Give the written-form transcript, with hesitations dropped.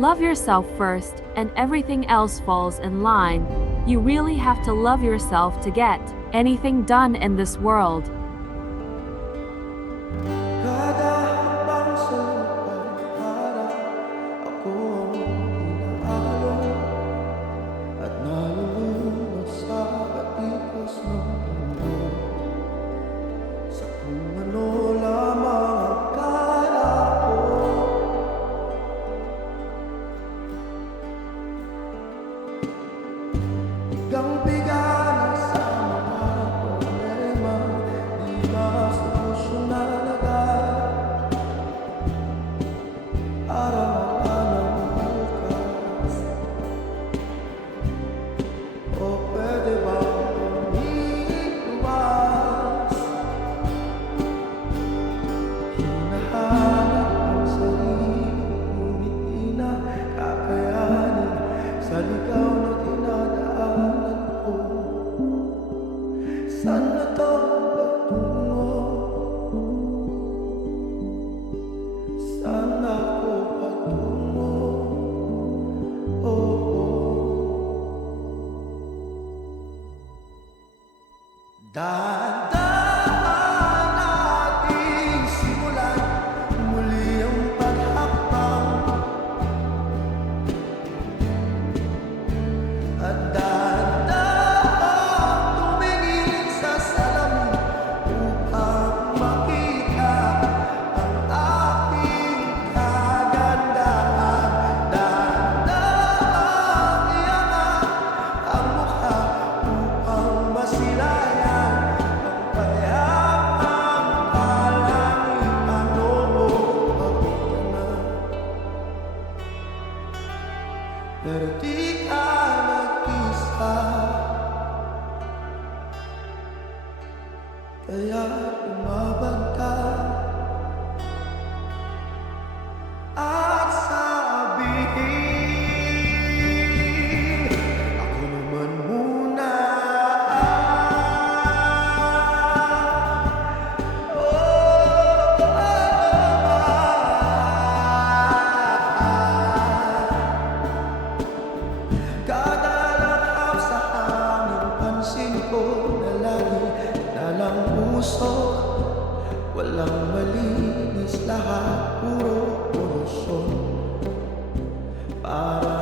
Love yourself first, and everything else falls in line. You really have to love yourself to get anything done in this world. Kada habang sa pagharap, ako ang inaalon at nalulunod sa katikos ng mundo. Sa kung ano lamang ang kaya ko. Bigang-biganan sa mga problema, di masolusyonan agad. Araw-araw ng bukas, o pwede bang umiiwas? Hinahanap ang sarili, ngunit di na kakayanin sa ligaw na dinadaanan ko. Saan na to patungo? Saan ako patungo? Oh, dahan-dahan nating simulan muli ang paghakbang. At dahan-dahan tumingin sa salamin upang makita ang aking kagandahan. Dahan-dahan iangat ang mukha upang masilayan ang payapang kalangitan. Oo, pagod ka na, pero di ka nag-isa. Kaya lumaban ka at sabihin, ako naman muna. Kada langhap sa hangin, pansin ko na lagi dalang usok. Walang malinis, lahat puro polusyon. Para